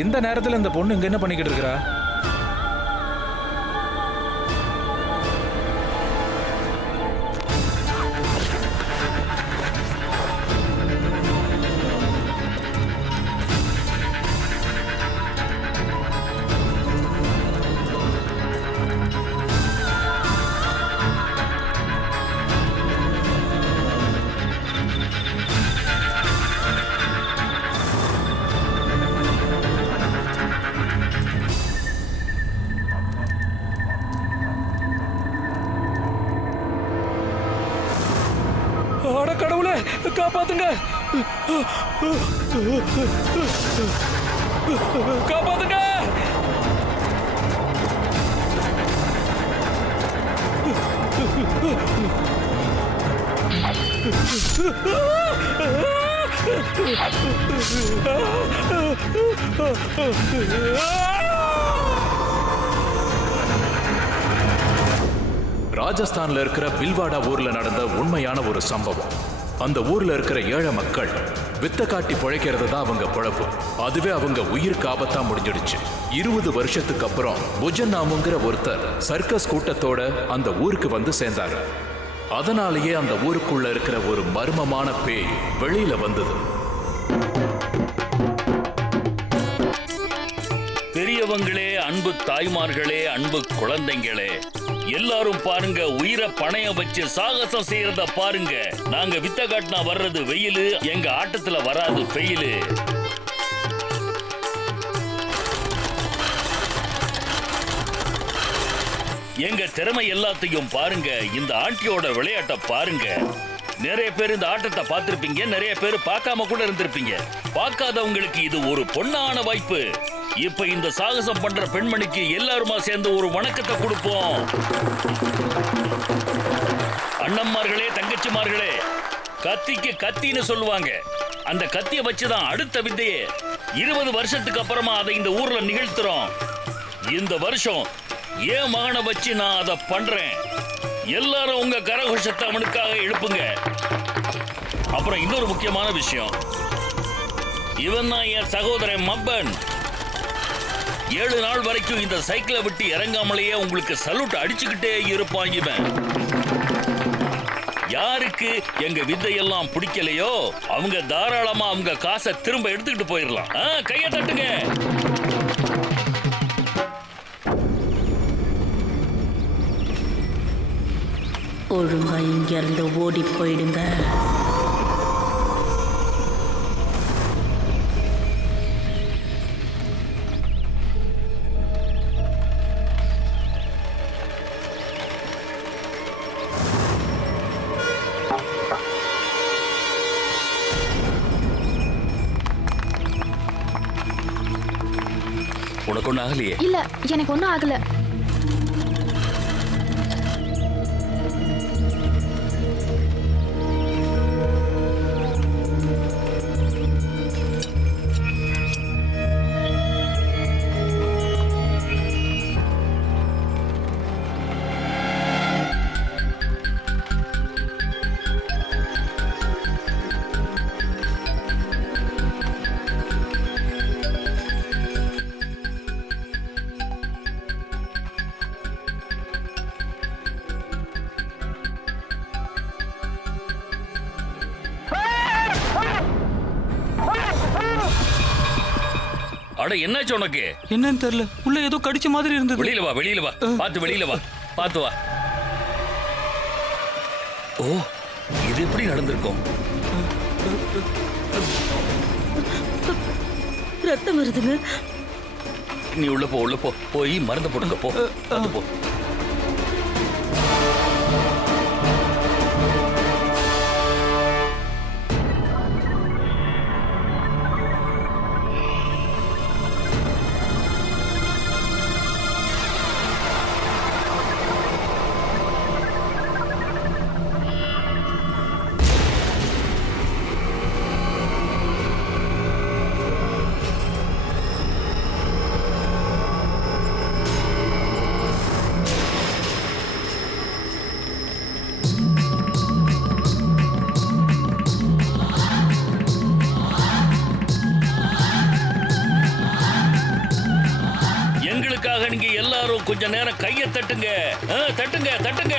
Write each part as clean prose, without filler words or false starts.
இந்த நேரத்துல இந்த பொண்ணு இங்க என்ன பண்ணிக்கிட்டு இருக்கா? அட கடவுளே, காப்பாத்துங்க, காப்பாத்துங்க. ராஜஸ்தான்ல இருக்கிற பில்வாடா ஊர்ல நடந்த உண்மையான ஒரு சம்பவம். அந்த ஊர்ல இருக்கிற ஏழை மக்கள் வித்த காட்டி பிழைக்கிறது தான் அவங்க பொழப்பு. அதுவே அவங்க உயிருக்கு ஆபத்தா முடிஞ்சிடுச்சு. 20 வருஷத்துக்கு அப்புறம் புஜன்னாமுங்கிற ஒருத்தர் சர்க்கஸ் கூட்டத்தோட அந்த ஊருக்கு வந்து சேர்ந்தாரு. அதனாலேயே அந்த ஊருக்குள்ள இருக்கிற ஒரு மர்மமான பேய் வெளியில வந்தது. பெரியவங்களே, அன்பு தாய்மார்களே, அன்பு குழந்தைங்களே, எல்லாரும் பாருங்க, உயிரை பணைய வச்சு சாகசம் செய்யறத பாருங்க. நாங்க வித்த காட்டினா வர்றது வெயிலு, எங்க ஆட்டத்துல வராது பெயிலு. எங்க திறமை எல்லாத்தையும் பாருங்க. இந்த ஆண்டியோட விளையாட்டை பாருங்க. நிறைய பேர் இந்த ஆட்டத்தை பார்த்திருப்பீங்க, நிறைய பேர் பார்க்காம கூட இருந்திருப்பீங்க. பார்க்காதவங்களுக்கு இது ஒரு பொன்னான வாய்ப்பு. இப்ப இந்த சாகசம் பண்ற பெண்மணிக்கு எல்லாருமா சேர்ந்து ஒரு வணக்கத்தை கொடுப்போம். அண்ணம்மார்களே, தங்கச்சிமார்களே, கத்திக்கு கத்தின்னு சொல்லுவாங்க. அந்த கத்தியை வச்சுதான் அடுத்த வித்தையே. 20 வருஷத்துக்கு அப்புறமா அதை இந்த ஊர்ல நிகழ்த்துறோம். இந்த வருஷம் என் மகனை வச்சு நான் அதை பண்றேன். எல்லாரும் உங்க கரகோஷத்தை அவனுக்காக எழுப்புங்க. அப்புறம் இன்னொரு முக்கியமான விஷயம், இவன் தான் என் சகோதரன் மப்பன். 7 நாள் வரைக்கும் இந்த சைக்கிளை விட்டு இறங்காமலேயே உங்களுக்கு சல்யூட் அடிச்சுக்கிட்டே இருப்பான் இவன். யாருக்கு எங்க வித்தையெல்லாம் பிடிக்கலையோ அவங்க தாராளமா அவங்க காசை திரும்ப எடுத்துக்கிட்டு போயிடலாம். கையை தட்டுங்க. ஒழுங்கா இங்க இருந்து ஓடி போயிடுங்க. உனக்கு ஒன்னும் ஆகலையே? இல்ல, எனக்கு ஒன்னும் ஆகல. அட, என்னாச்சு உனக்கு? என்னன்னு தெரியல, உள்ள ஏதோ கடிச்ச மாதிரி இருந்தது. வெளியில வா, வெளியில வா, பார்த்து வெளியில வா, பார்த்து வா. ஓ, இது எப்படி நடந்திருக்கும்? ரத்தம் வருதுங்க. நீ உள்ள போ, உள்ள போ, போய் மருந்து போடுங்க, போ, பார்த்து போ. கொஞ்ச நேரம் கையை தட்டுங்க. தட்டுங்க தட்டுங்க.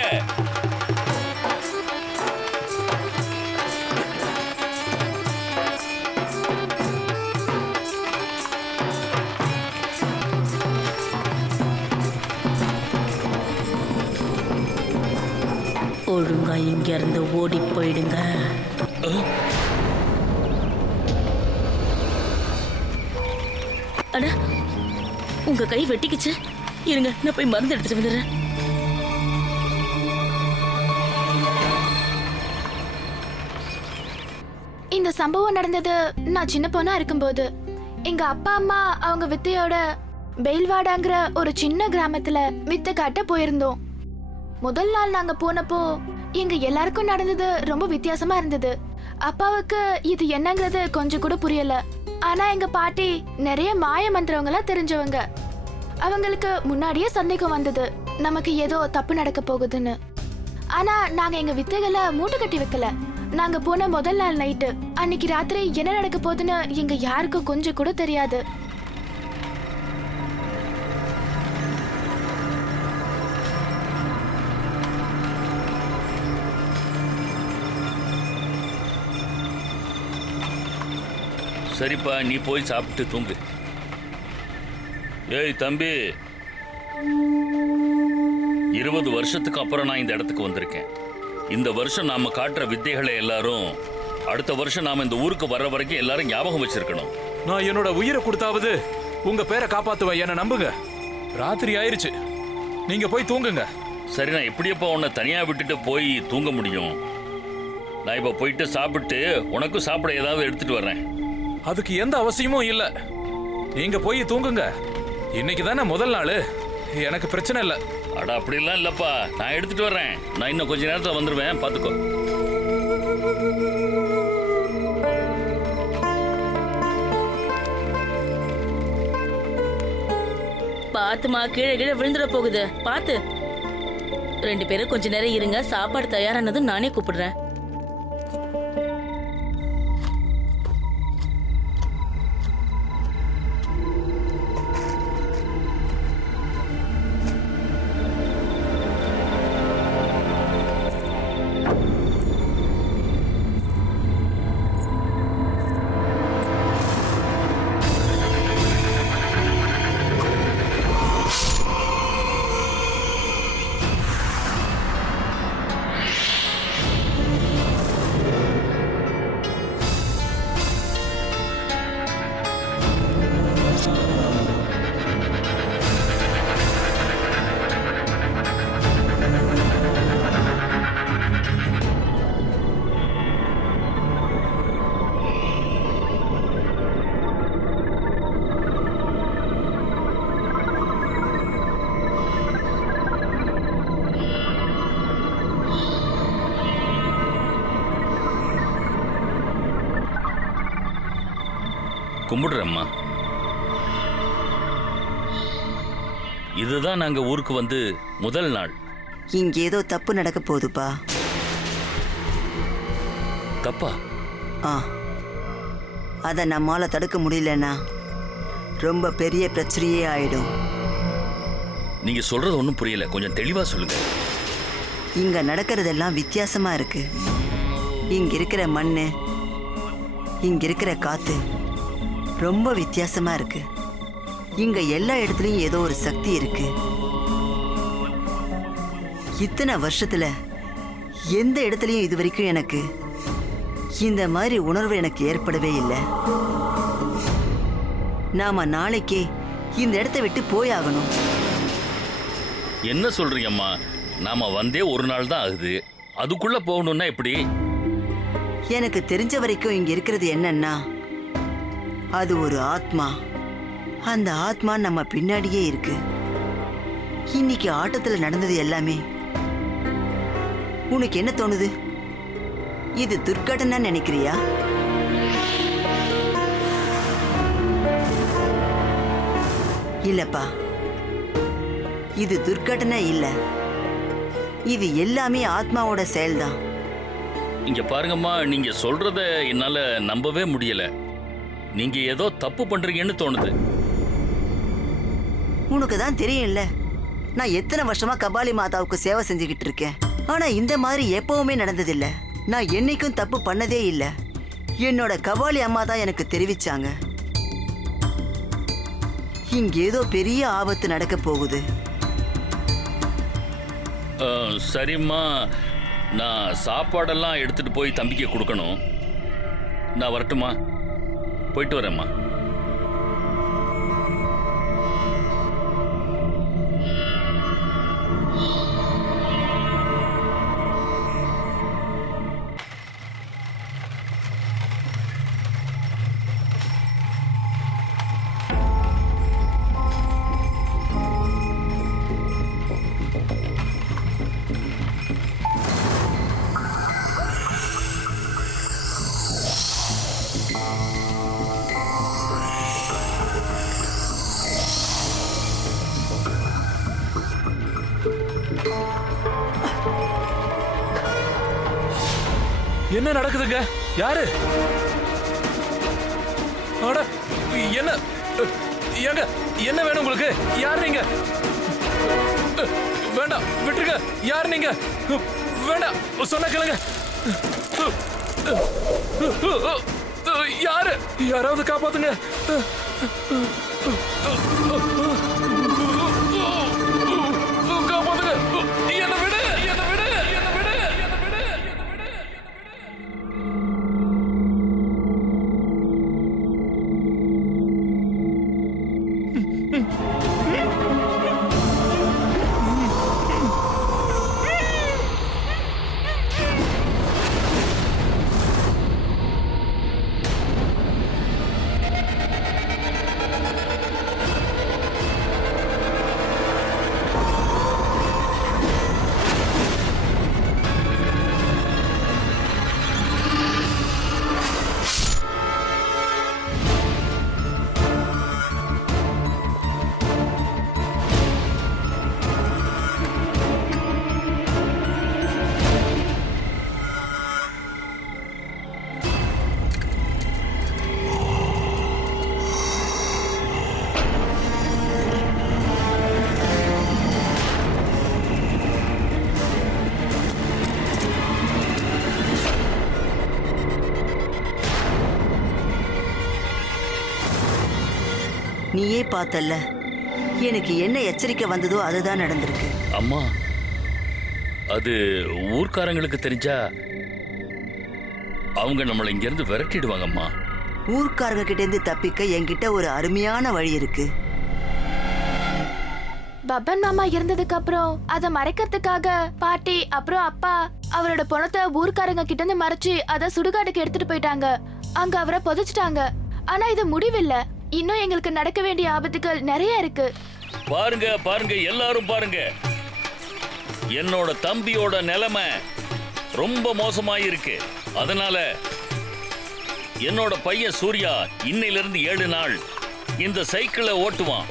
ஒழுங்கா இங்க இருந்து ஓடி போயிடுங்க. அட, உங்க கை வெட்டிக்குச்சு. இருங்க, நான் போய் மருந்து எடுத்துட்டு வந்துடுறேன். இந்த சம்பவம் நடந்தது நான் சின்ன பொண்ணா இருக்கும்போது. எங்க அப்பா அம்மா அவங்க வித்தையோட பெயில்வாடாங்கிற ஒரு சின்ன கிராமத்துல வித்தை காட்ட போயிருந்தோம். முதல் நாள் நாங்க போனப்போ எங்க எல்லாருக்கும் நடந்தது ரொம்ப வித்தியாசமா இருந்தது. அப்பாவுக்கு இது என்னங்கிறது கொஞ்சம் கூட புரியல. ஆனா எங்க பாட்டி நிறைய மாய மந்திரங்களா தெரிஞ்சவங்க. அவங்களுக்கு முன்னாடியே சந்தேகம் வந்தது, நமக்கு ஏதோ தப்பு நடக்க போகுதுன்னு. ஆனா நாங்க எங்க வித்தைகளை மூட்டை கட்டி வைக்கல. நாங்க போன முதல் நாள் நைட்டு அன்னைக்கு ராத்திரி என்ன நடக்க போகுதுன்னு எங்க யாருக்கும் கொஞ்சம் கூட தெரியாது. சரிப்பா, நீ போய் சாப்பிட்டு தூங்கு. ஏய் தம்பி, 20 வருஷத்துக்கு அப்புறம் நான் இந்த இடத்துக்கு வந்திருக்கேன். இந்த வருஷம் நாம காட்டுற வித்தைகளை எல்லாரும் அடுத்த வருஷம் நாம இந்த ஊருக்கு வர்ற வரைக்கும் எல்லாரும் ஞாபகம் வச்சிருக்கணும். நான் என்னோட உயிரை கொடுத்தாவது உங்க பேரை காப்பாத்துவேன், என்ன நம்புங்க. ராத்திரி ஆயிருச்சு, நீங்க போய் தூங்குங்க. சரி, நான் எப்படியப்பா உன்னை தனியா விட்டுட்டு போய் தூங்க முடியும்? நான் இப்ப போயிட்டு சாப்பிட்டு உனக்கும் சாப்பிட ஏதாவது எடுத்துட்டு வர்றேன். அதுக்கு எந்த அவசியமும் இல்ல. நீங்க போய் தூங்குங்க. இன்னைக்கு தானே முதல் நாள், எனக்கு பிரச்சனை இல்லை. அட அப்படிலாம் இல்லப்பா, நான் எடுத்துட்டு வர்றேன். நான் இன்னும் கொஞ்ச நேரத்துல வந்துருவேன், பாத்துக்கோ. பாத்துமா, கீழே கீழே விழுந்துட போகுது. பாத்து. 2 பேரும் கொஞ்ச நேரம் இருங்க. சாப்பாடு தயாரானதும் நானே கூப்பிடுறேன். கும்பிடுறேம்மா. இதுதான் நாங்க ஊருக்கு வந்து முதல் நாள். இங்க ஏதோ தப்பு நடக்க போகுதுப்பா. தப்பா? அத நம்மால தடுக்க முடியலன்னா ரொம்ப பெரிய பிரச்சனையே ஆயிடும். நீங்க சொல்றது ஒன்றும் புரியல, கொஞ்சம் தெளிவா சொல்லுங்க. இங்க நடக்கிறதெல்லாம் வித்தியாசமா இருக்கு. இங்க இருக்கிற மண்ணு, இங்க இருக்கிற காத்து ரொம்ப வித்தியாசமா இருக்கு. இங்க எல்லா இடத்துலயும் ஏதோ ஒரு சக்தி இருக்கு. இத்தனை வருஷத்துல எந்த இடத்துலயும் இது வரைக்கும் எனக்கு இந்த மாதிரி உணர்வு எனக்கு ஏற்படவே இல்லை. நாம நாளைக்கே இந்த இடத்தை விட்டு போயாகணும். என்ன சொல்றீங்கம்மா? நாம வந்தே ஒரு நாள் தான் ஆகுது, அதுக்குள்ள போகணும்னா எப்படி? எனக்கு தெரிஞ்ச வரைக்கும் இங்க இருக்கிறது என்னன்னா, அது ஒரு ஆத்மா. அந்த ஆத்மா நம்ம பின்னாடியே இருக்கு. இன்னைக்கு ஆட்டத்துல நடந்தது எல்லாமே உனக்கு என்ன தோணுது? இது துர்க்கடனா நினைக்கிறியா? இல்லப்பா, இது துர்க்கடனை இல்ல. இது எல்லாமே ஆத்மாவோட செயல்தான். இங்க பாருங்கம்மா, நீங்க சொல்றத என்னால நம்பவே முடியல. நீங்க ஏதோ தப்பு பண்றீங்கன்னு தோணுது. உனக்கு தான் தெரியும்ல, நான் எத்தனை வருஷமா கபாலி மாதாவுக்கு சேவை செஞ்சுக்கிட்டு இருக்கேன். ஆனா இந்த மாதிரி எப்பவுமே நடந்ததில்ல. நான் என்னைக்கும் தப்பு பண்ணதே இல்லை. என்னோட கபாலி அம்மா தான் எனக்கு தெரிவிச்சாங்க, இங்க ஏதோ பெரிய ஆபத்து நடக்க போகுது. சரிம்மா, நான் சாப்பாடெல்லாம் எடுத்துட்டு போய் தம்பிக்கு கொடுக்கணும். நான் வரட்டுமா? போயிட்டு வரேம்மா. என்ன நடக்குதுங்க? யாரு? அட, என்ன ஏங்க, என்ன வேணும் உங்களுக்கு? யார் நீங்க? வேண்டாம், விட்டுருங்க. யார் நீங்க? வேண்டாம், சொன்ன கேளுங்க. யாரு? யாராவது காப்பாத்துங்க. காப்பாத்துங்க. என்ன விடு, என்ன விடு, என்ன விடு, என்ன விடு, என்ன விடு. நீயே பார்த்தல்ல, எனக்கு என்ன எச்சரிக்கை வந்ததோ அதுதான் நடந்திருக்கு. அம்மா, அது ஊர்க்காரங்களுக்கு தெரிஞ்சா அவங்க நம்மளை இங்கிருந்து விரட்டிடுவாங்கம்மா. ஊர்க்காரங்க கிட்ட இருந்து தப்பிக்க என்கிட்ட ஒரு அருமையான வழி இருக்கு. பப்பன் மாமா இருந்ததுக்கு அப்புறம் அதை மறைக்கிறதுக்காக பாட்டி அப்புறம் அப்பா அவரோட பணத்தை ஊர்க்காரங்க கிட்ட இருந்து மறைச்சு அதை சுடுகாட்டுக்கு எடுத்துட்டு போயிட்டாங்க. அங்க அவரை புதைச்சிட்டாங்க. ஆனா இது முடிவில்லை. இன்னும் எங்களுக்கு நடக்க வேண்டிய ஆபத்துகள் நிறைய இருக்கு. பாருங்க பாருங்க, எல்லாரும் பாருங்க. என்னோட தம்பியோட நிலைமை ரொம்ப மோசமாயிருக்கு. அதனால என்னோட பையன் சூர்யா இன்னையிலிருந்து 7 நாள் இந்த சைக்கிளை ஓட்டுவான்.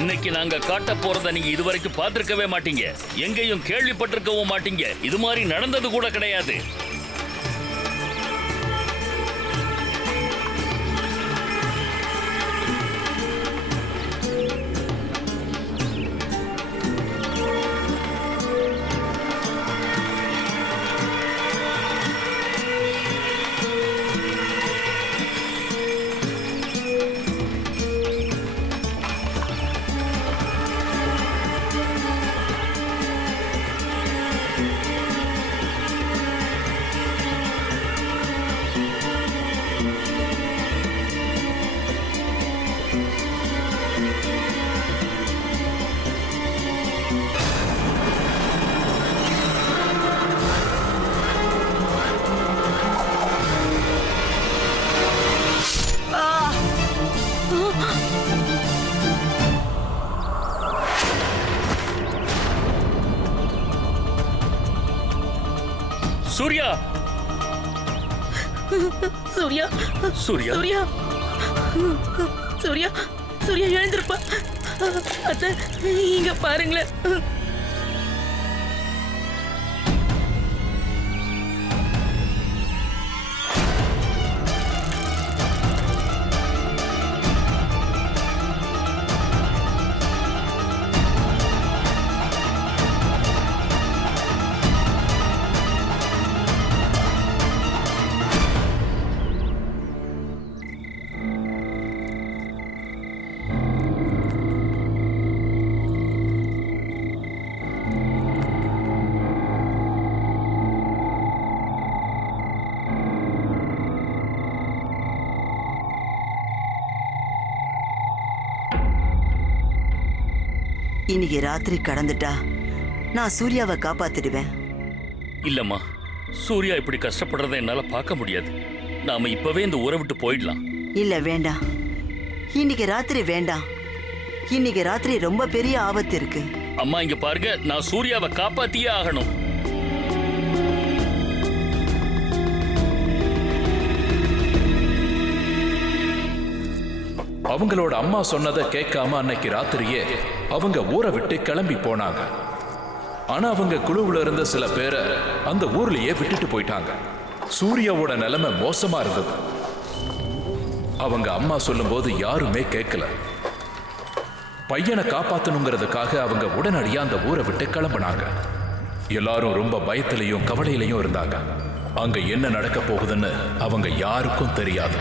இன்னைக்கு நாங்க காட்ட போறத நீங்க இதுவரைக்கும் பார்த்திருக்கவே மாட்டீங்க, எங்கேயும் கேள்விப்பட்டிருக்கவும் மாட்டீங்க. இது மாதிரி நடந்தது கூட கிடையாது. சூர்யா, சூர்யா, சூர்யா, சூர்யா, சூர்யா, சூர்யா எழுந்திருப்பா. அத்தை, இங்க பாருங்களேன். இன்னைக்கு ராத்திரி கடந்துட்டா நான் சூர்யாவை காப்பாத்திடுவேன். இல்லம்மா, சூர்யா இப்படி கஷ்டப்படுறதை என்னால பார்க்க முடியாது. நாம இப்பவே இந்த ஊரை விட்டு போயிடலாம். இல்ல வேண்டாம், இன்னைக்கு ராத்திரி வேண்டாம். இன்னைக்கு ராத்திரி ரொம்ப பெரிய ஆபத்து இருக்கு. அம்மா இங்க பாருங்க, நான் சூர்யாவை காப்பாத்தியே ஆகணும். அவங்களோட அம்மா சொன்னதை கேட்காம அன்னைக்கு ராத்திரியே அவங்க ஊரை விட்டு கிளம்பி போனாங்க. ஆனா அவங்க குழுவுல இருந்த சில பேரை அந்த ஊர்லயே விட்டுட்டு போயிட்டாங்க. சூர்யாவோட நிலைமை மோசமா இருந்தது. அவங்க அம்மா சொல்லும்போது யாருமே கேட்கல. பையனை காப்பாத்தணுங்கிறதுக்காக அவங்க உடனடியா அந்த ஊரை விட்டு கிளம்பினாங்க. எல்லாரும் ரொம்ப பயத்திலையும் கவலையிலையும் இருந்தாங்க. அங்க என்ன நடக்க போகுதுன்னு அவங்க யாருக்கும் தெரியாது.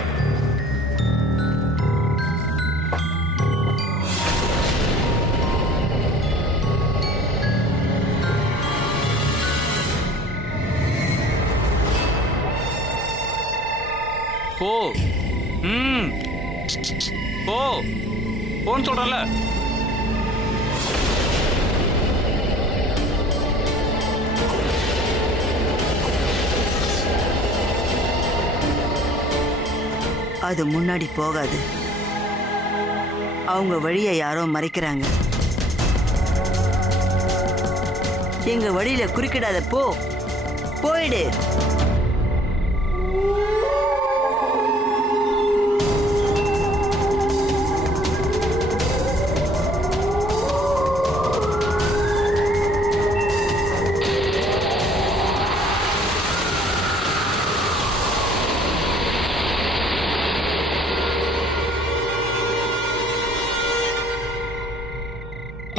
போ. போ போன்னு சொல்றல. அது முன்னாடி போகாது. அவங்க வழியை யாரோ மறைக்கிறாங்க. எங்க வழியில குறுக்கிடாத, போ, போயிடு.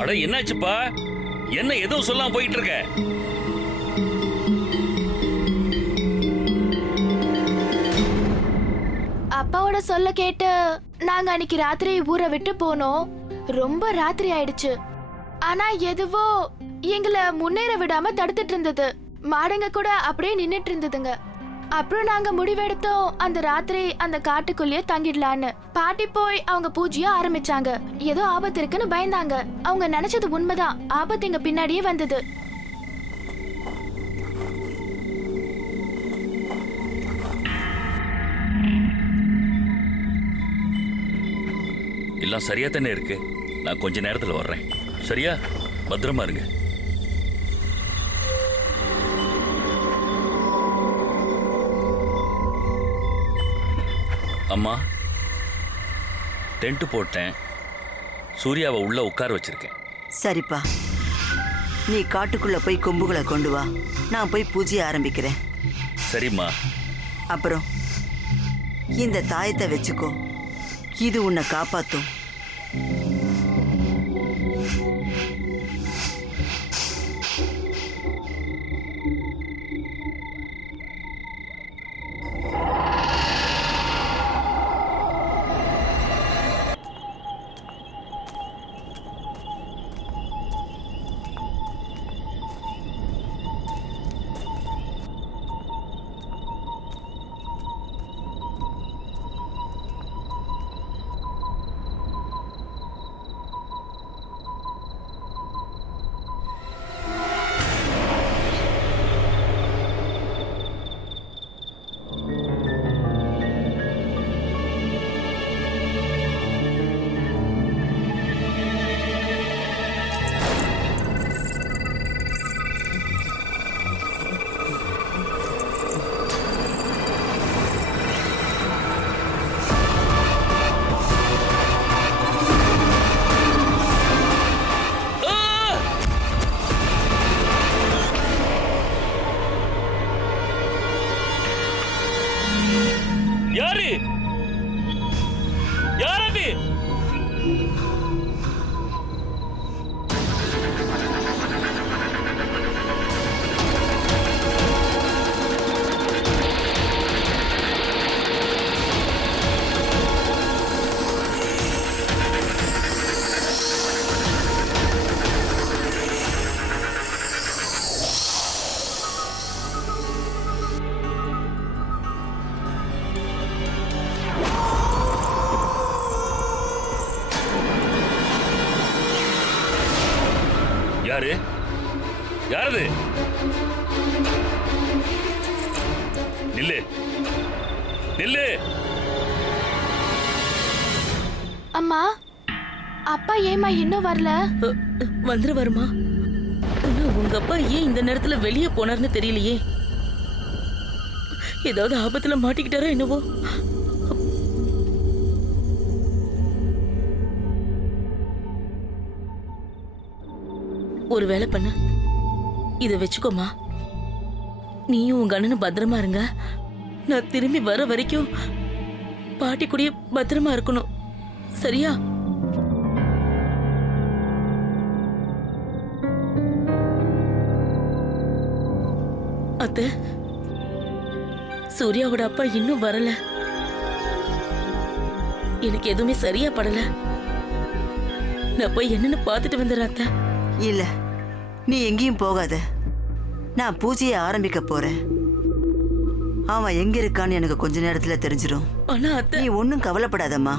அட என்னாச்சுப்பா? என்ன எதுவும் சொல்லாம போயிட்டு இருக்க? அப்பாவோட சொல்ல கேட்டு நாங்க அன்னைக்கு ராத்திரி ஊரை விட்டு போனோம். ரொம்ப ராத்திரி ஆயிடுச்சு. ஆனா எதுவோ எங்களை முன்னேற விடாம தடுத்துட்டு இருந்தது. மாடுங்க கூட அப்படியே நின்னுட்டு இருந்ததுங்க. அப்புறம் நாங்க முடிவெடுத்தோம் அந்த ராத்திரி அந்த காட்டுக்குள்ளேயே தங்கிடலான்னு. பாட்டி போய் அவங்க பூஜைய ஆரம்பிச்சாங்க. ஏதோ ஆபத்து இருக்குன்னு பயந்தாங்க. அவங்க நினைச்சது உண்மைதான். ஆபத்து எங்க பின்னாடியே வந்தது. எல்லாம் சரியா தானே இருக்கு. நான் கொஞ்ச நேரத்துல வர்றேன். சரியா? பத்திரமா இருங்க. அம்மா, டென்ட் போட்டேன். சூர்யாவை உள்ள உட்கார வச்சிருக்கேன். சரிப்பா, நீ காட்டுக்குள்ள போய் கொம்புகளை கொண்டு வா. நான் போய் பூஜையை ஆரம்பிக்கிறேன். சரிம்மா. அப்புறம் இந்த தாயத்தை வச்சுக்கோ, இது உன்னை காப்பாத்தும். யாரு யாரது? நில்லு நில்லு. அம்மா அப்பா ஏமா இன்னும் வரல? வந்துருவாருமா. ஆனா உங்க அப்பா ஏன் இந்த நேரத்துல வெளியே போனார்னு தெரியலையே. ஏதாவது ஆபத்துல மாட்டிக்கிட்டாரோ என்னவோ. ஒரு வேலை பண்ணு, இத வச்சுக்கோமா. நீயும் உங்க அண்ணனும் பத்திரமா இருங்க. நான் திரும்பி வர வரைக்கும் பாட்டி கூடயே பத்திரமா இருக்கணும், சரியா? அத்தை, சூர்யாவோட அப்பா இன்னும் வரல. எனக்கு எதுவுமே சரியா படல. நான் போய் என்னன்னு பார்த்துட்டு வந்துடுறேன் அத்தை. இல்ல, நீ எங்கேயும் போகாத. நான் பூஜையை ஆரம்பிக்க போறேன். அவன் எங்க இருக்கான்னு எனக்கு கொஞ்ச நேரத்துல தெரிஞ்சிடும். ஆனா அத்தை, நீ ஒன்றும் கவலைப்படாதம்மா.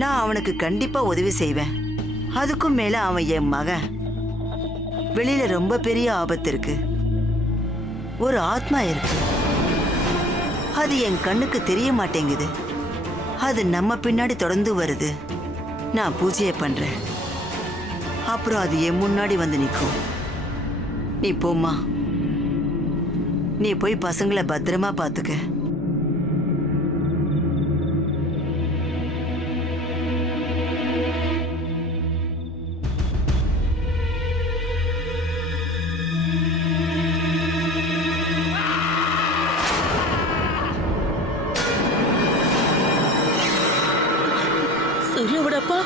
நான் அவனுக்கு கண்டிப்பா உதவி செய்வேன். அதுக்கும் மேல அவன் என் மகன். வெளியில ரொம்ப பெரிய ஆபத்து இருக்கு. ஒரு ஆத்மா இருக்கு. அது என் கண்ணுக்கு தெரிய மாட்டேங்குது. அது நம்ம பின்னாடி தொடர்ந்து வருது. நான் பூஜையை பண்றேன், அப்புறம் அது என் முன்னாடி வந்து நிற்கும். நீ போம்மா. நீ போய் பசங்களை பத்திரமா பார்த்துக்க. சூர்யாவோட அப்பா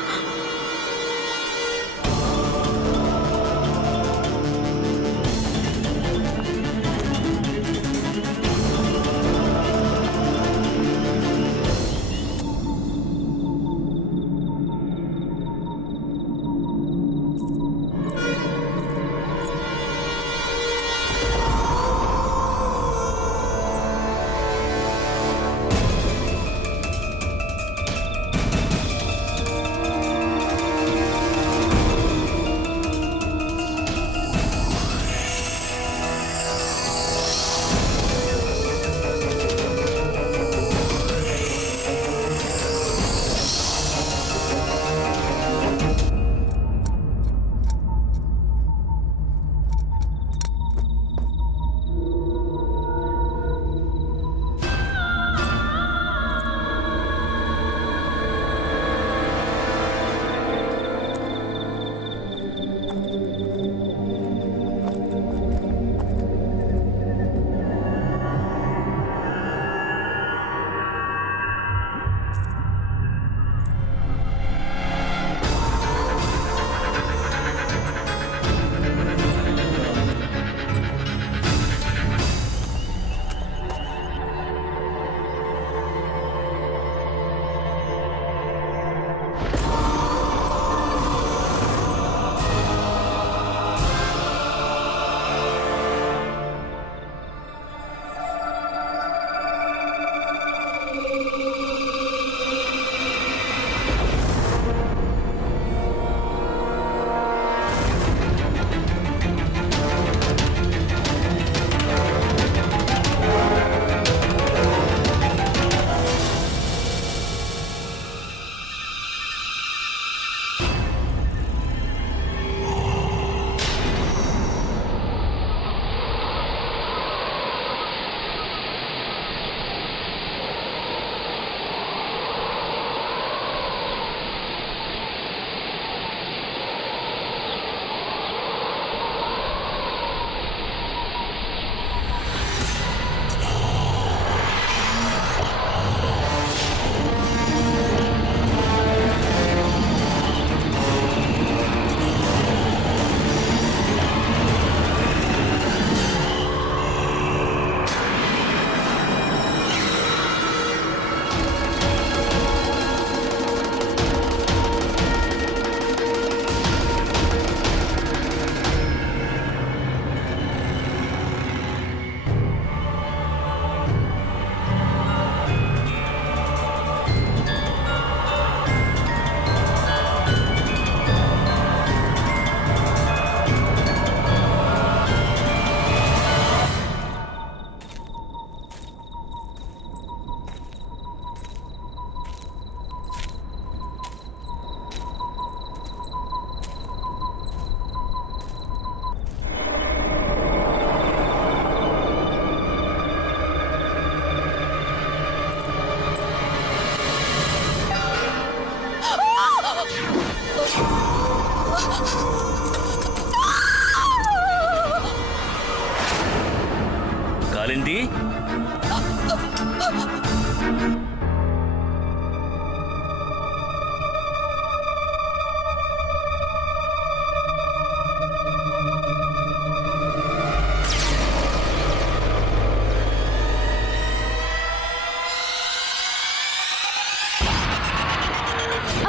காலிந்தி,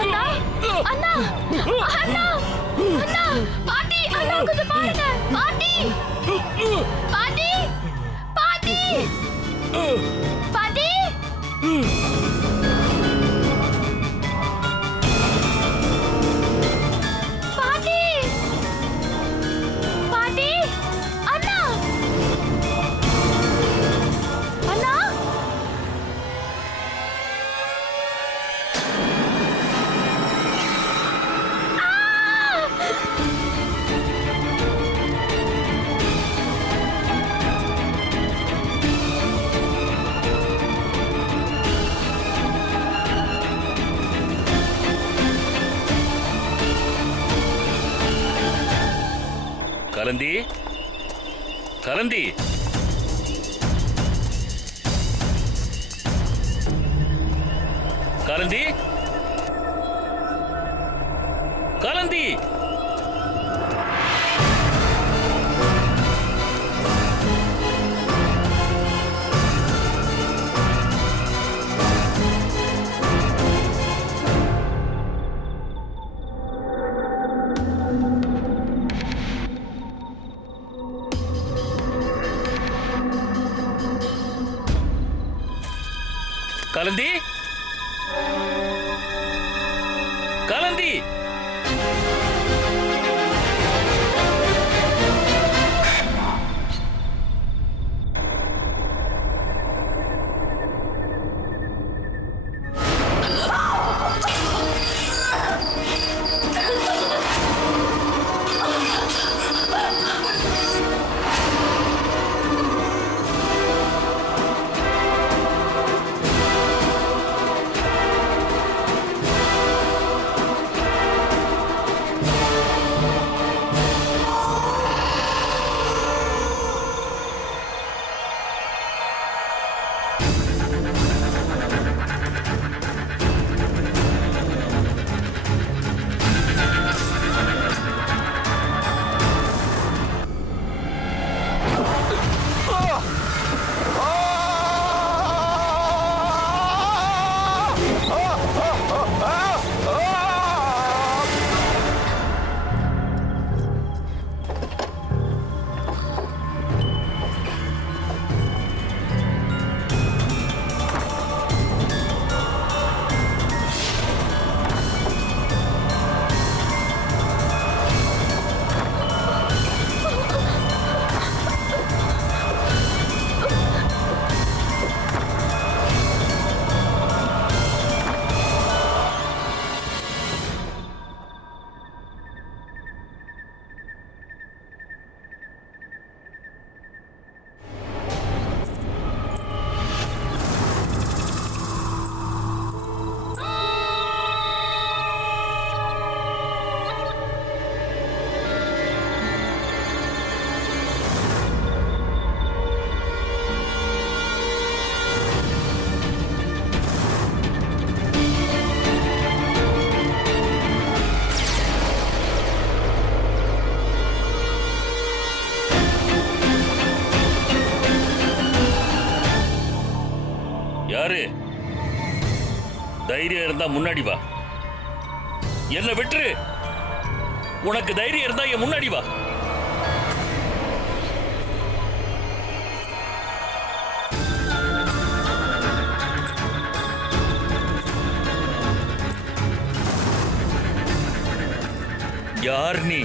அண்ணா அண்ணா அண்ணா அண்ணா பாட்டி அண்ணா கொஞ்சம் பாருங்க பாட்டி பாட்டி பாட்டி பாட்டி பாட்டி பாட்டி அண்ணா அண்ணா கலந்தி, கலந்தி, கலந்தி, கலந்தி. கலந்தி, கலந்தி. யாரு? தைரியம் இருந்தா முன்னாடி வா. என்ன விட்டுரு. உனக்கு தைரியம் இருந்தா என் முன்னாடி வா. யார் நீ?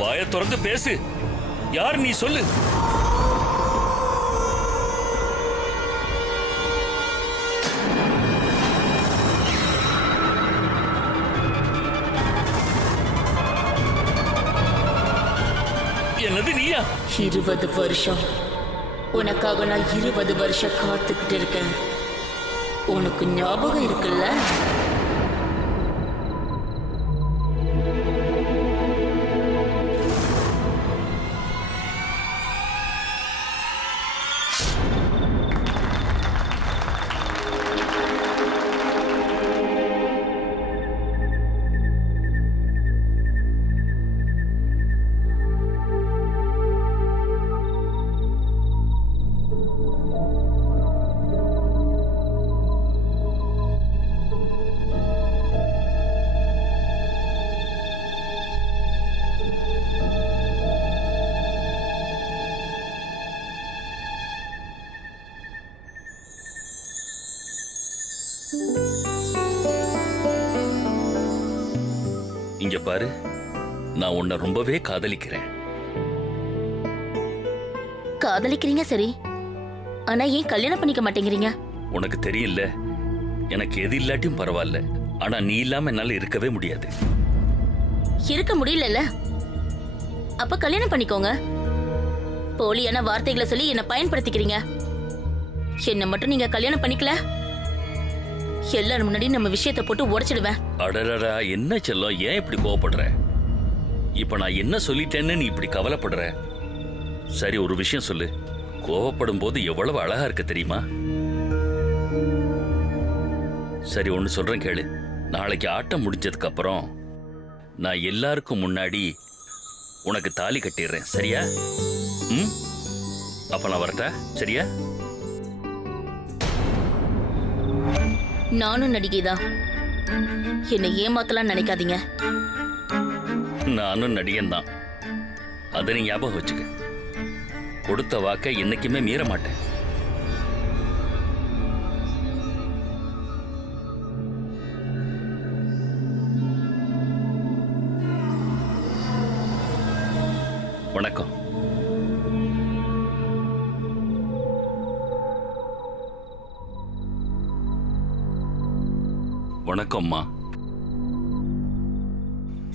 வாயை திறந்து பேசு. யார் நீ சொல்லு. என்னது நீயா? 20 வருஷம் உனக்காக நான் 20 வருஷம் காத்துக்கிட்டு இருக்கேன். உனக்கு ஞாபகம் இருக்குல்ல? இங்க பாரு, நான் உன்னை ரொம்பவே காதலிக்கிறேன். காதலிக்கிறீங்க சரி, ஆனா ஏன் கல்யாணம் பண்ணிக்க மாட்டேங்கிறீங்க? உனக்கு தெரியல, எனக்கு எது இல்லாட்டியும் பரவாயில்ல, ஆனா நீ இல்லாம என்னால இருக்கவே முடியாது. இருக்க முடியலல்ல, அப்ப கல்யாணம் பண்ணிக்கோங்க. போலியான வார்த்தைகளை சொல்லி என்ன பயன்படுத்திக்கிறீங்க. என்ன மட்டும் நீங்க கல்யாணம் பண்ணிக்கல, எல்லாரும் முன்னாடி நம்ம விஷயத்தை போட்டு உடைச்சிடுவேன். அடடா, என்ன செல்லம், ஏன் இப்படி கோவப்படுற? இப்ப நான் என்ன சொல்லிட்டேன்னு நீ இப்படி கவலைப்படுற? சரி, ஒரு விஷயம் சொல்லு. கோவப்படும் போது எவ்வளவு அழகா இருக்கு தெரியுமா? சரி, ஒன்னு சொல்றேன் கேளு. நாளைக்கு ஆட்டம் முடிஞ்சதுக்கு அப்புறம் நான் எல்லாருக்கும் முன்னாடி உனக்கு தாலி கட்டிடுறேன், சரியா? ம், அப்ப நான் வரட்டா, சரியா? நானும் நடிகைதான், என்னை ஏமாத்தலாம் நினைக்காதீங்க. நானும் நடிகன் தான், அதை நீ ஞாபகம் வச்சுக்க. கொடுத்த வாக்கை என்னைக்குமே மீற மாட்டேன். வணக்கம். வணக்கம்மா.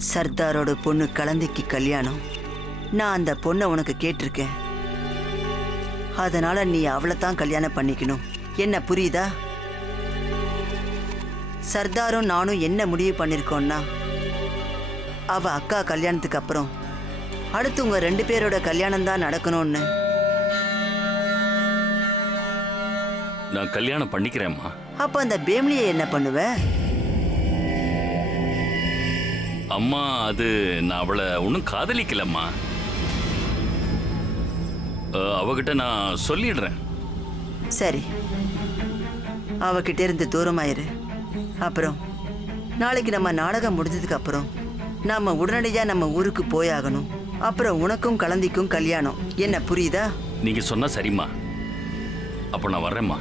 சர்தாரோட பொண்ணு கலந்திக்கு கல்யாணம். நான் அந்த பொண்ணை உனக்கு கேட்டிருக்கேன். அதனால நீ அவளை தான் கல்யாணம் பண்ணிக்கணும். என்ன புரியுதா? சர்தாரும் நானும் என்ன முடிவு பண்ணிருக்கோம்னா, அவ அக்கா கல்யாணத்துக்கு அப்புறம் அடுத்து உங்க 2 பேரோட கல்யாணம் தான் நடக்கணும்னு. நான் கல்யாணம் பண்ணிக்கிறேம்மா. அப்ப அந்த பேம்லியை என்ன பண்ணுவ? அம்மா, அது நான் அவளை ஒன்றும் காதலிக்கலம்மா. அவகிட்ட நான் சொல்லிடுறேன். சரி, அவகிட்ட இருந்து தூரமாயிரு. அப்புறம் நாளைக்கு நம்ம நாடகம் முடிஞ்சதுக்கு அப்புறம் நாம உடனடியாக நம்ம ஊருக்கு போயாகணும். அப்புறம் உனக்கும் கலந்திக்கும் கல்யாணம். என்ன புரியுதா? நீங்க சொன்னா சரிம்மா. அப்போ நான் வர்றேம்மா.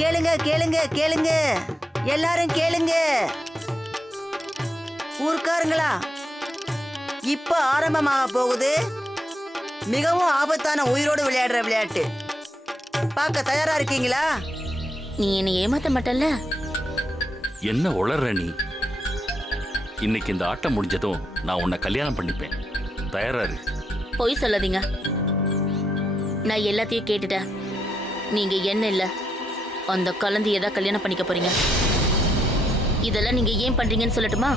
கேளுங்க கேளுங்க கேளுங்க, எல்லாரும் கேளுங்க. ஊர்க்காரங்களா, இப்ப ஆரம்பமாக போகுது மிகவும் ஆபத்தான உயிரோடு விளையாடுற விளையாட்டு. பார்க்க தயாரா இருக்கீங்களா? நீ என்னை ஏமாத்த மாட்டல்ல? என்ன உளர்ற நீ? இன்னைக்கு இந்த ஆட்டம் முடிஞ்சதும் நான் உன்னை கல்யாணம் பண்ணிப்பேன். தயாரா இரு. பொய் சொல்லாதீங்க. நான் எல்லாத்தையும் கேட்டுட்டேன். நீங்க என்ன இல்ல, அந்த கலந்தியை தான் கல்யாணம் பண்ணிக்க போறீங்க. இதெல்லாம் நீங்க ஏன் பண்றீங்கன்னு சொல்லட்டுமா?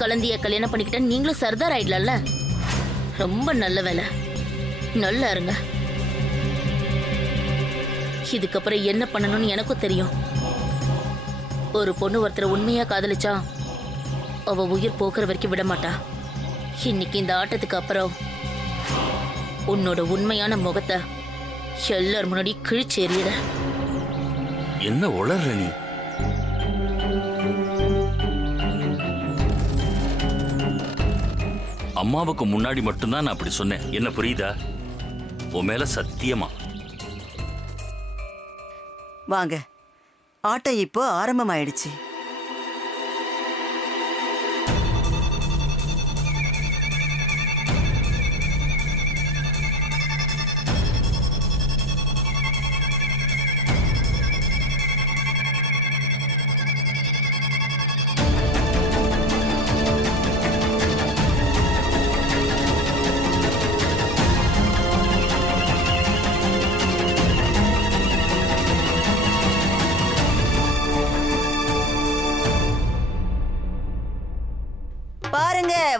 கலந்திய கல்யாணம் பண்ணிக்கிட்ட நீங்களும் சர்தார் ஆயிடலாம்ல. ரொம்ப நல்ல வேலை, நல்லா இருங்க. இதுக்கப்புறம் என்ன பண்ணணும்னு எனக்கும் தெரியும். ஒரு பொண்ணு ஒருத்தரை உண்மையா காதலிச்சா அவ உயிர் போக்குற வரைக்கும் விட மாட்டா. இன்னைக்கு இந்த ஆட்டத்துக்கு அப்புறம் உன்னோட உண்மையான முகத்தை எல்லார் முன்னாடி கிழிச்சு எறியற. என்ன உளர்ற நீ? அம்மாவுக்கு முன்னாடி மட்டும்தான் நான் அப்படி சொன்னேன். என்ன புரியுதா? உன் மேல சத்தியமா. வாங்க, ஆட்டம் இப்போ ஆரம்பமாயிடுச்சு.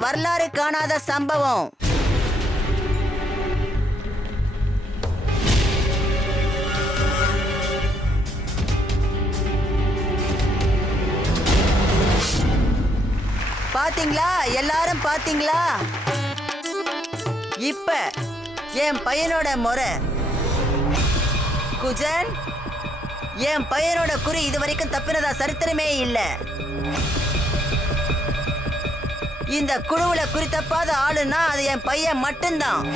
வரலாறு காணாத சம்பவம். பாத்தீங்களா? எல்லாரும் பாத்தீங்களா? இப்ப என் பையனோட முறை. குஜன், என் பையனோட குறி இதுவரைக்கும் தப்பினதா சரித்திரமே இல்ல. இந்த குழுவுல குறி தப்பாத ஆளுன்னா அது என் பையன் மட்டும்தான்.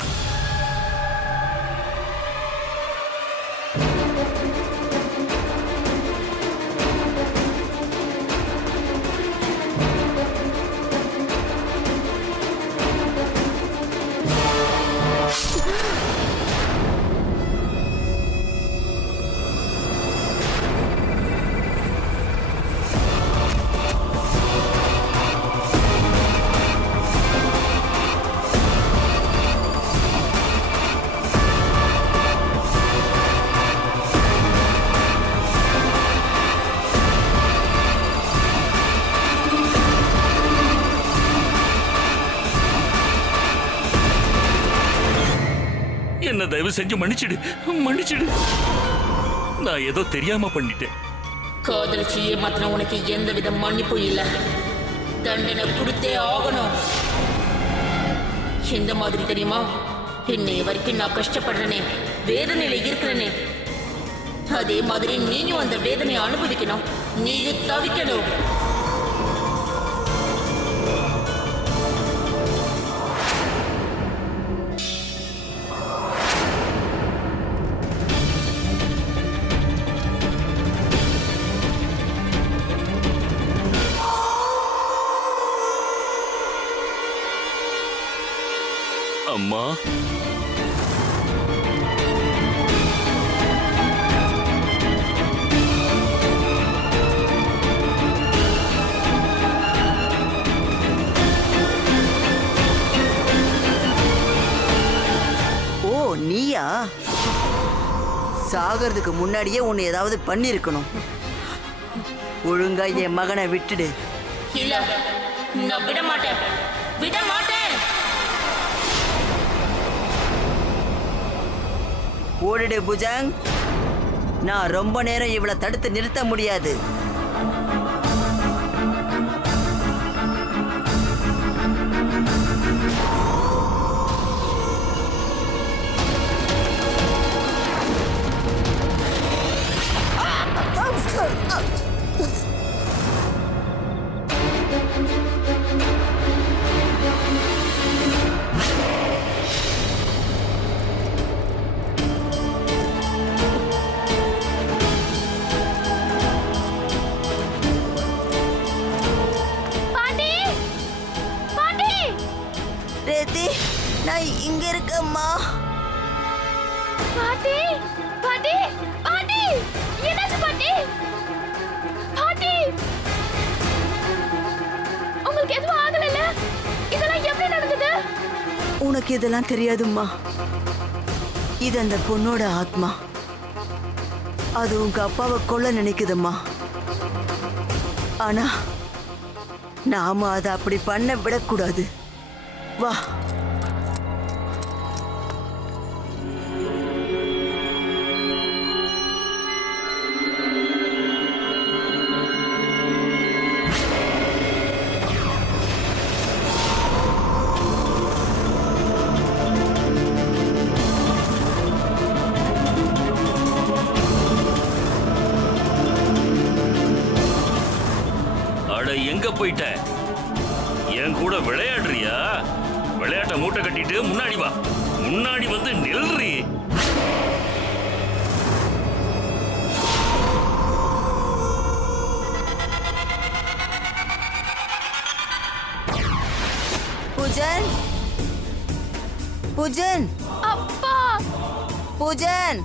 என்ன தயவு செஞ்சு மன்னிச்சிடு, மன்னிச்சிடு. நான் ஏதோ தெரியாம பண்ணிட்டேன். காதலிச்சு ஏமாத்தின உனக்கு எந்த வித மன்னிப்பு இல்ல. தண்டனை கொடுத்தே ஆகணும். எந்த மாதிரி தெரியுமா? இன்னைய வரைக்கும் நான் கஷ்டப்படுறேனே, வேதனையில இருக்கிறேனே, அதே மாதிரி நீயும் அந்த வேதனையை அனுபவிக்கணும். நீயும் தவிக்கணும். அம்மா, ஓ, நீயா? சாகிறதுக்கு முன்னாடியே உன்னை ஏதாவது பண்ணிருக்கணும். ஒழுங்கா என் மகனை விட்டுடு. இல்ல, நான் விட மாட்டேன், விட மாட்டேன். ஓடிடு புஜங். நான் ரொம்ப நேரம் இவளை தடுத்து நிறுத்த முடியாது. நான் இங்க இருக்கம்மா. பாட்டி, பாட்டி, பாட்டி, என்னாச்சு பாட்டி? பாட்டி, உங்களுக்கு எதுவும் ஆகலைல்ல? இதெல்லாம் எப்படி நடந்தது? உனக்கு இதெல்லாம் தெரியாதும்மா. இது அந்த பொண்ணோட ஆத்மா. அது உங்க அப்பாவை கொல்ல நினைக்குதும்மா. ஆனா நாம அதை அப்படி பண்ண விடக்கூடாது. வா. எங்க போயிட்ட? என் கூட விளையாடுறியா? விளையாட்ட மூட்டை கட்டிட்டு முன்னாடி வா. முன்னாடி வந்து நில்றி. பூஜன், பூஜன், அப்பா, பூஜன்.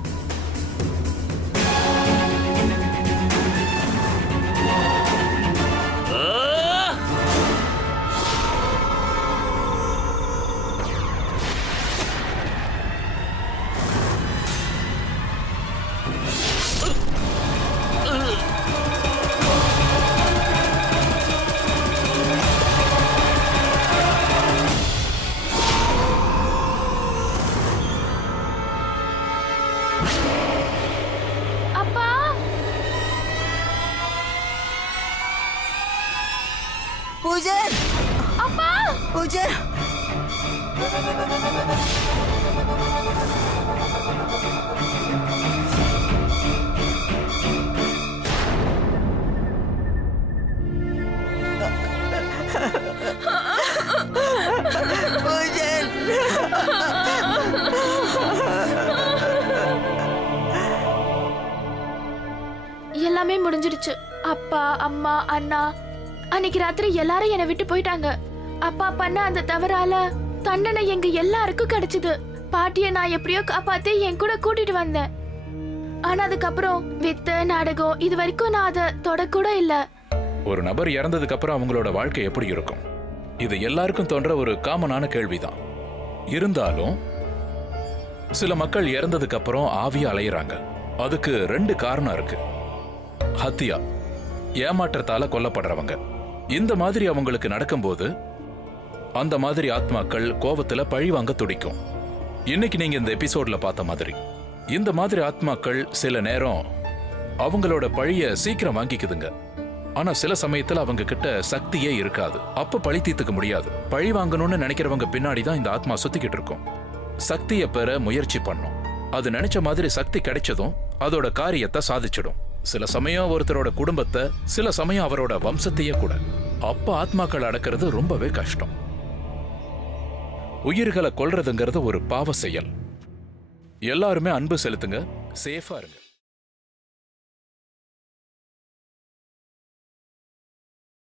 பூஜை அப்பா பூஜை பூஜை எல்லாமே முடிஞ்சிடுச்சு. அப்பா அம்மா அண்ணா அன்னைக்கு ராத்திரி எல்லாரும் என்னை விட்டு போயிட்டாங்க. அப்பா பண்ண அந்த தவறால தண்டனை எங்க எல்லாருக்கும் கிடைச்சது. பாட்டிய நான் எப்படியோ காப்பாத்தி என் கூட கூட்டிட்டு வந்தேன். ஆனா அதுக்கப்புறம் வித்த நாடகம் இது வரைக்கும் நான் அதை தொடக்கூட இல்ல. ஒரு நபர் இறந்ததுக்கு அப்புறம் அவங்களோட வாழ்க்கை எப்படி இருக்கும்? இது எல்லாருக்கும் தோன்ற ஒரு காமனான கேள்விதான். இருந்தாலும் சில மக்கள் இறந்ததுக்கு அப்புறம் ஆவியா அலையிறாங்க. அதுக்கு 2 காரணம் இருக்கு. ஹத்தியா, ஏமாற்றத்தால கொல்லப்படுறவங்க. இந்த மாதிரி அவங்களுக்கு நடக்கும்போது அந்த மாதிரி ஆத்மாக்கள் கோபத்துல பழி வாங்க துடிக்கும். இன்னைக்கு நீங்க இந்த எபிசோட்ல பார்த்த மாதிரி இந்த மாதிரி ஆத்மாக்கள் சில நேரம் அவங்களோட பழிய சீக்கிரம் வாங்கிக்குதுங்க. ஆனா சில சமயத்துல அவங்க கிட்ட சக்தியே இருக்காது. அப்ப பழி தீர்த்துக்க முடியாது. பழி வாங்கணும்னு நினைக்கிறவங்க பின்னாடி தான் இந்த ஆத்மா சுத்திக்கிட்டு இருக்கும். சக்தியை பெற முயற்சி பண்ணும். அது நினைச்ச மாதிரி சக்தி கிடைச்சதும் அதோட காரியத்தை சாதிச்சிடும். சில சமயம் ஒருத்தரோட குடும்பத்தை, சில சமயம் அவரோட வம்சத்தையே கூட. அப்ப ஆத்மாக்கள் அடக்கிறது ரொம்பவே கஷ்டம். உயிர்களை கொல்றதுங்கிறது ஒரு பாவ செயல். எல்லாருமே அன்பு செலுத்துங்க, சேஃபா இருங்க.